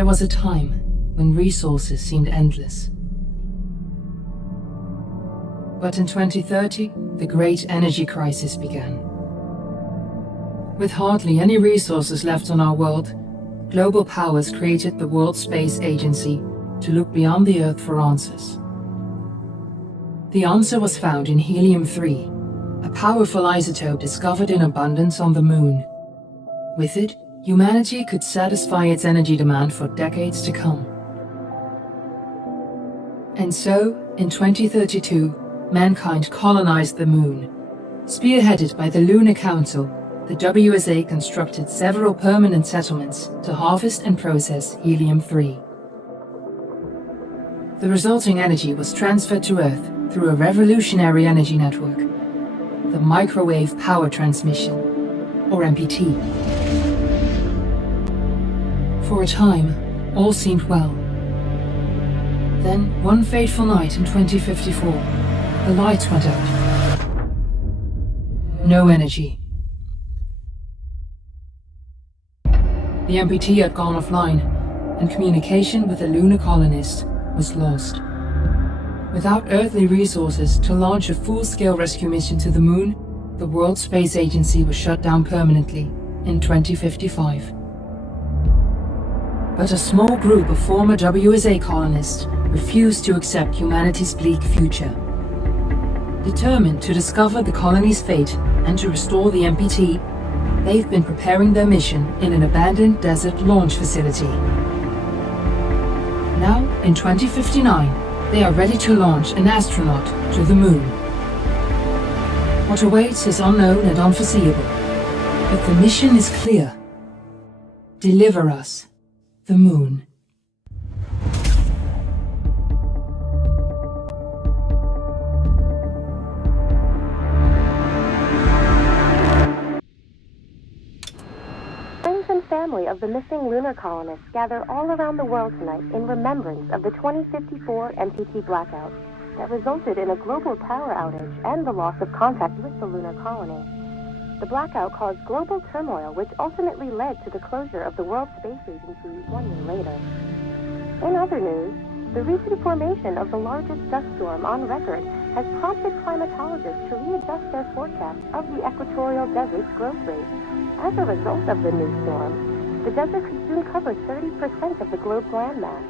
There was a time when resources seemed endless. But in 2030, the great energy crisis began. With hardly any resources left on our world, global powers created the World Space Agency to look beyond the Earth for answers. The answer was found in helium-3, a powerful isotope discovered in abundance on the Moon. With it, humanity could satisfy its energy demand for decades to come. And so, in 2032, mankind colonized the Moon. Spearheaded by the Lunar Council, the WSA constructed several permanent settlements to harvest and process helium-3. The resulting energy was transferred to Earth through a revolutionary energy network, the Microwave Power Transmission, or MPT. For a time, all seemed well. Then, one fateful night in 2054, the lights went out. No energy. The MPT had gone offline, and communication with the lunar colonist was lost. Without earthly resources to launch a full-scale rescue mission to the Moon, the World Space Agency was shut down permanently in 2055. But a small group of former WSA colonists refused to accept humanity's bleak future. Determined to discover the colony's fate and to restore the MPT, they've been preparing their mission in an abandoned desert launch facility. Now, in 2059, they are ready to launch an astronaut to the Moon. What awaits is unknown and unforeseeable, but the mission is clear. Deliver us the Moon. Family of the missing lunar colonists gather all around the world tonight in remembrance of the 2054 MPT blackout that resulted in a global power outage and the loss of contact with the lunar colony. The blackout caused global turmoil, which ultimately led to the closure of the World Space Agency 1 year later. In other news, the recent formation of the largest dust storm on record has prompted climatologists to readjust their forecast of the equatorial desert's growth rate. As a result of the new storm, the desert could soon cover 30% of the globe's landmass.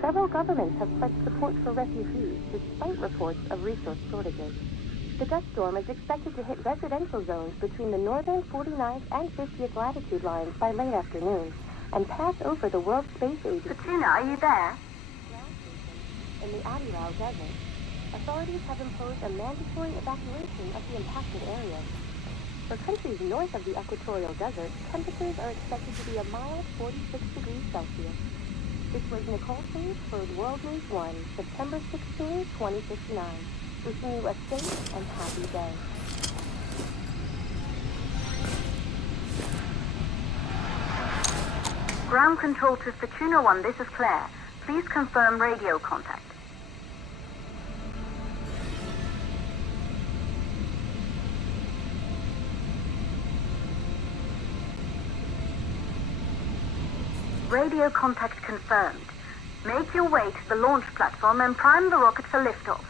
Several governments have pledged support for refugees, despite reports of resource shortages. The dust storm is expected to hit residential zones between the northern 49th and 50th latitude lines by late afternoon, and pass over the World Space Agency. Katrina, are you there? In the Adirau Desert, authorities have imposed a mandatory evacuation of the impacted areas. For countries north of the equatorial desert, temperatures are expected to be a mild 46 degrees Celsius. This was Nicole Page for World News 1, September 16, 2059. Wishing you a safe and happy day. Ground control to Fortuna 1, this is Claire. Please confirm radio contact. Radio contact confirmed. Make your way to the launch platform and prime the rocket for liftoff.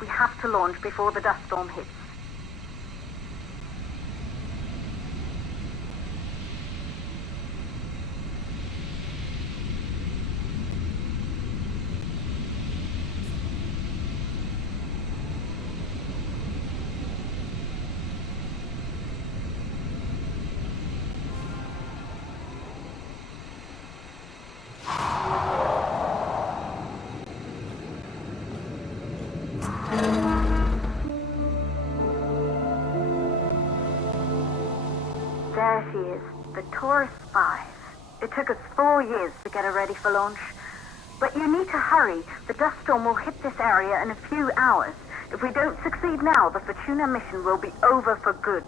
We have to launch before the dust storm hits. There she is, the Taurus 5. It took us 4 years to get her ready for launch. But you need to hurry. The dust storm will hit this area in a few hours. If we don't succeed now, the Fortuna mission will be over for good.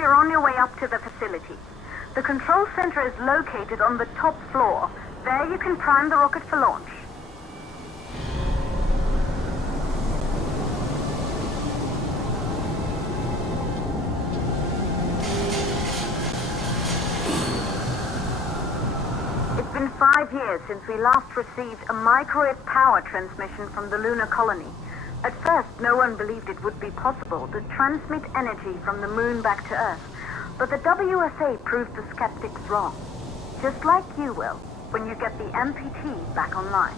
you're on your way up to the facility. The control center is located on the top floor. There you can prime the rocket for launch. It's been 5 years since we last received a microwave power transmission from the lunar colony. At first, no one believed it would be possible to transmit energy from the moon back to Earth. But the WSA proved the skeptics wrong. Just like you will, when you get the MPT back online.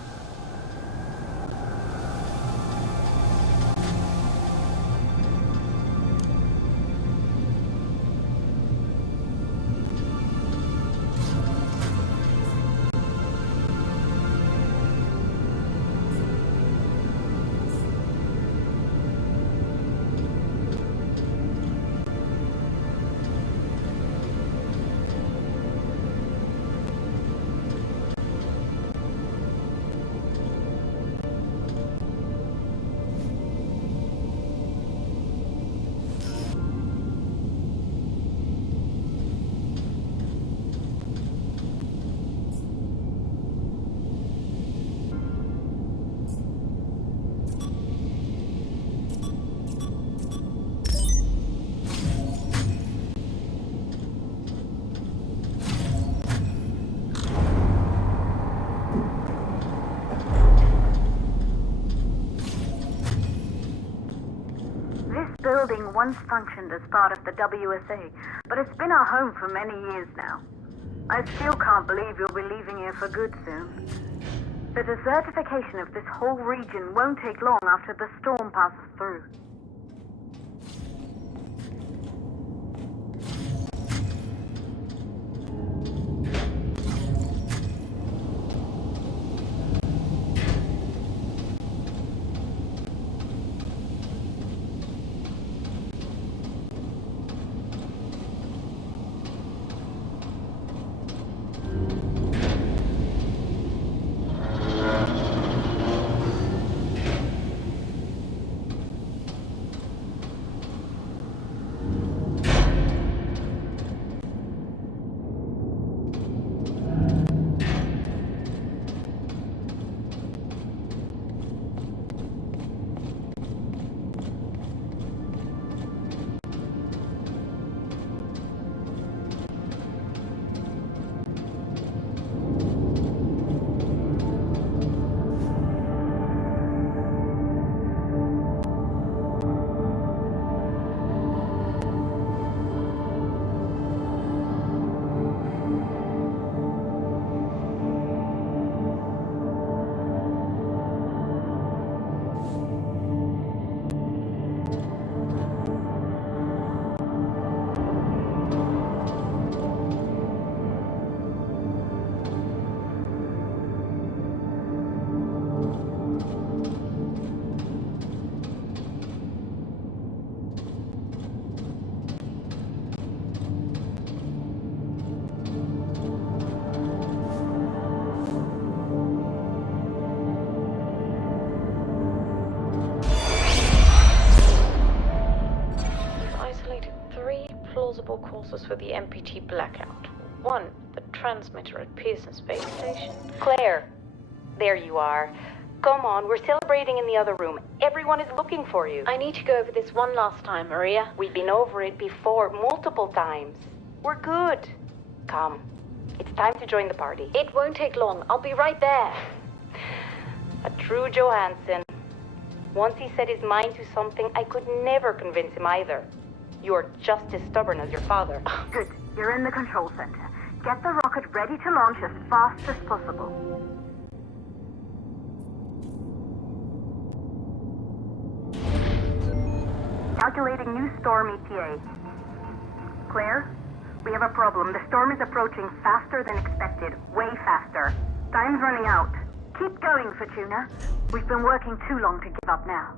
Building once functioned as part of the WSA, but it's been our home for many years now. I still can't believe you'll be leaving here for good soon. The desertification of this whole region won't take long after the storm passes through. Plausible causes for the MPT blackout. 1, the transmitter at Pearson Space Station. Claire, there you are. Come on, we're celebrating in the other room. Everyone is looking for you. I need to go over this one last time, Maria. We've been over it before, multiple times. We're good. Come, it's time to join the party. It won't take long. I'll be right there. A true Johansson. Once he set his mind to something, I could never convince him either. You're just as stubborn as your father. Good. You're in the control center. Get the rocket ready to launch as fast as possible. Calculating new storm ETA. Claire, we have a problem. The storm is approaching faster than expected. Way faster. Time's running out. Keep going, Fortuna. We've been working too long to give up now.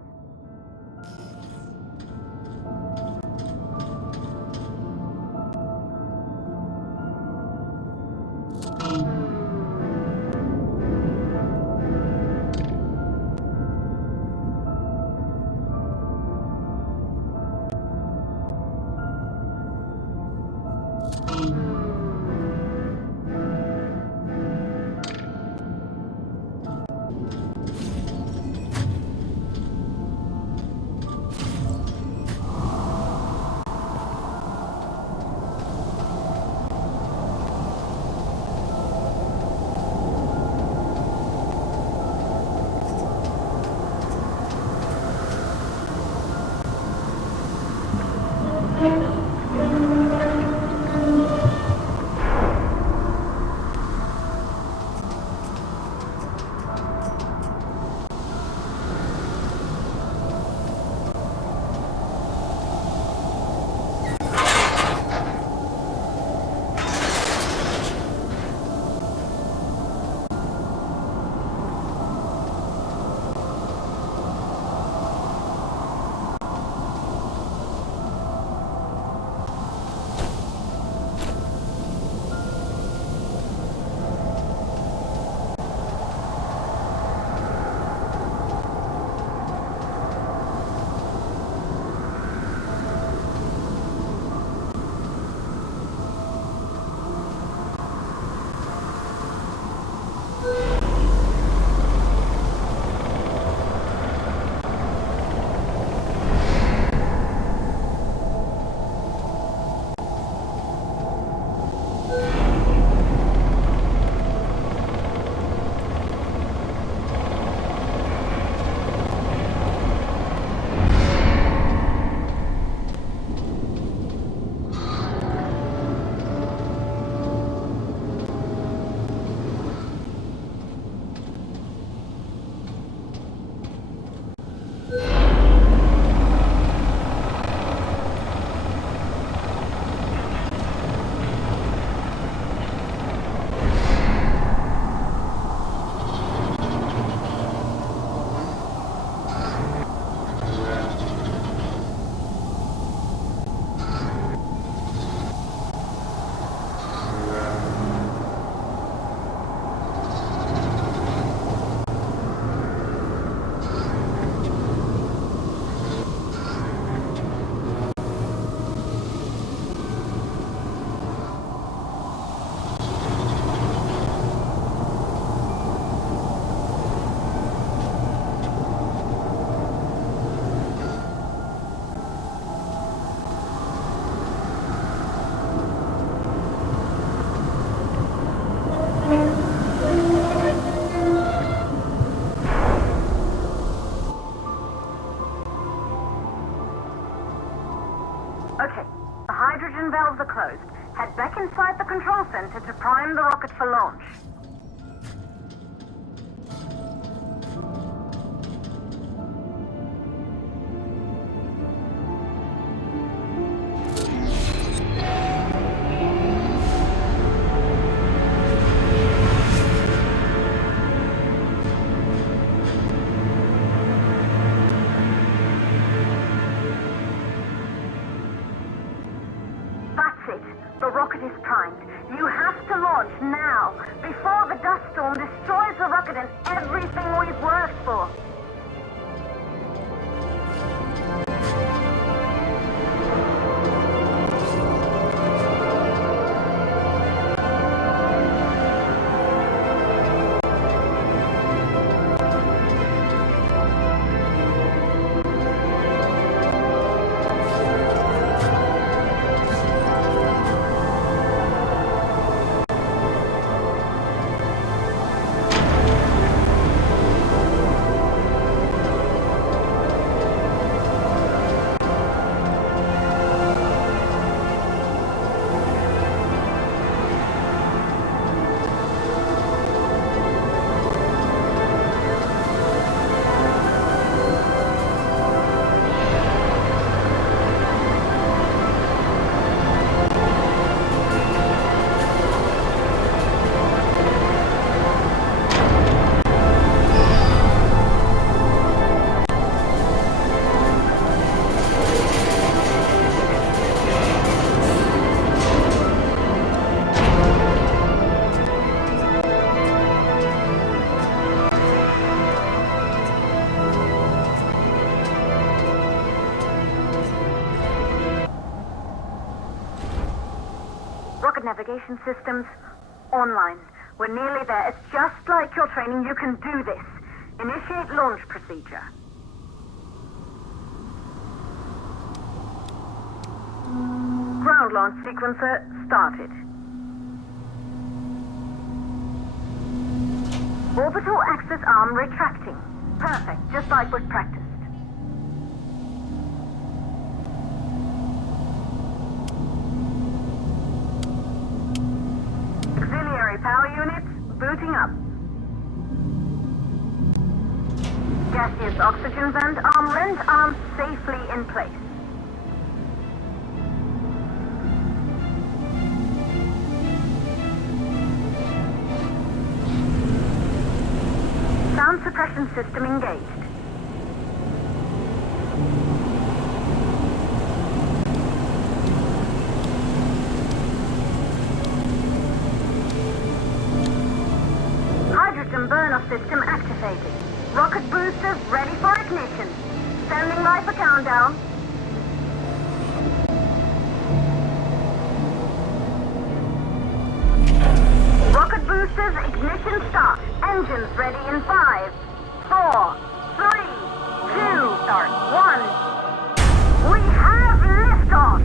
valves are closed. Head back inside the control center to prime the rocket for launch. The rocket is primed. You have to launch now, before the dust storm destroys the rocket and everything we've worked for. Navigation systems online. We're nearly there. It's just like your training. You can do this. Initiate launch procedure. Ground launch sequencer started. Orbital axis arm retracting. Perfect, just like we've practiced. Power units booting up. Gaseous oxygen vent arms safely in place. Sound suppression system engaged. Burn-off system activated. Rocket boosters ready for ignition. Standing by for countdown. Rocket boosters ignition start. Engines ready in 5, 4, 3, 2, start, 1. We have liftoff!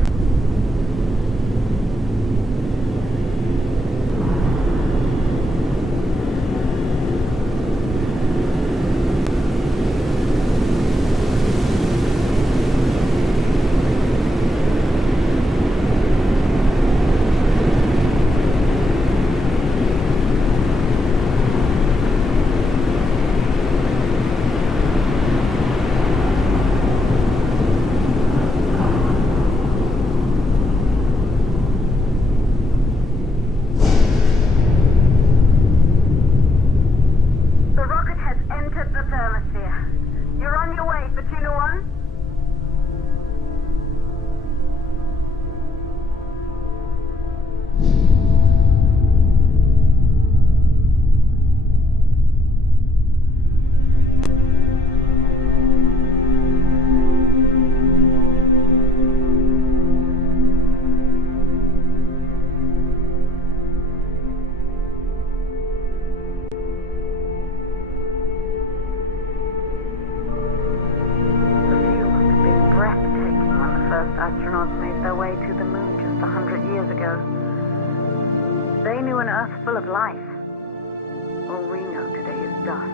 Astronauts made their way to the moon just 100 years ago. They knew an Earth full of life. All we know today is dust.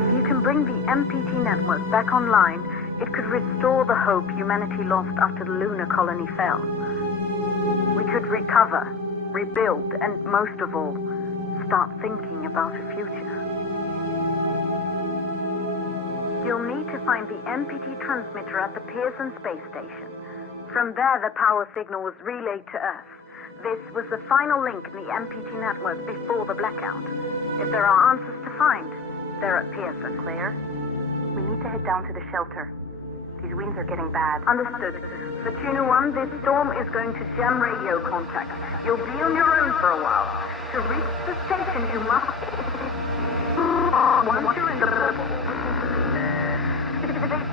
If you can bring the MPT network back online, It could restore the hope humanity lost after the lunar colony fell. We could recover, rebuild, and most of all, start thinking about a future. You'll need to find the MPT transmitter at the Pearson space station. From there, the power signal was relayed to Earth. This was the final link in the MPT network before the blackout. If there are answers to find, they're at Pearson. Claire, we need to head down to the shelter. These winds are getting bad. Understood. For Tuna 1, this storm is going to jam radio contact. You'll be on your own for a while. To reach the station, you must... Once you're in the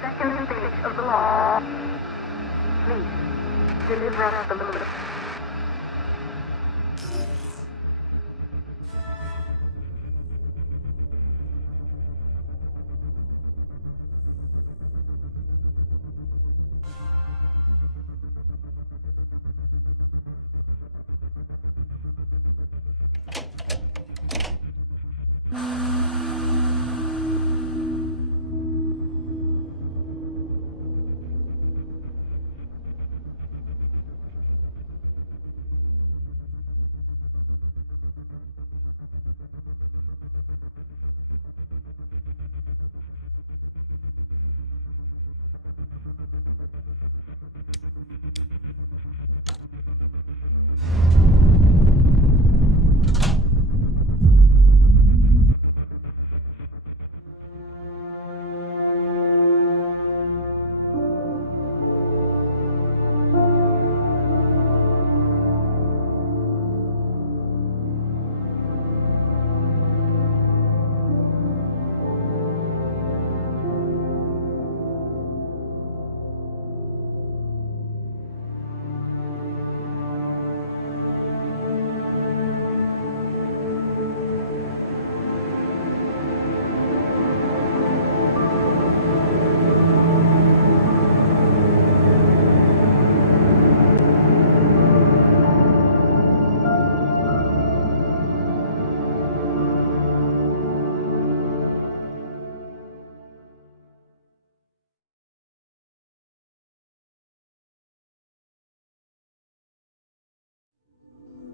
second stage of the launch, please, deliver us the moon.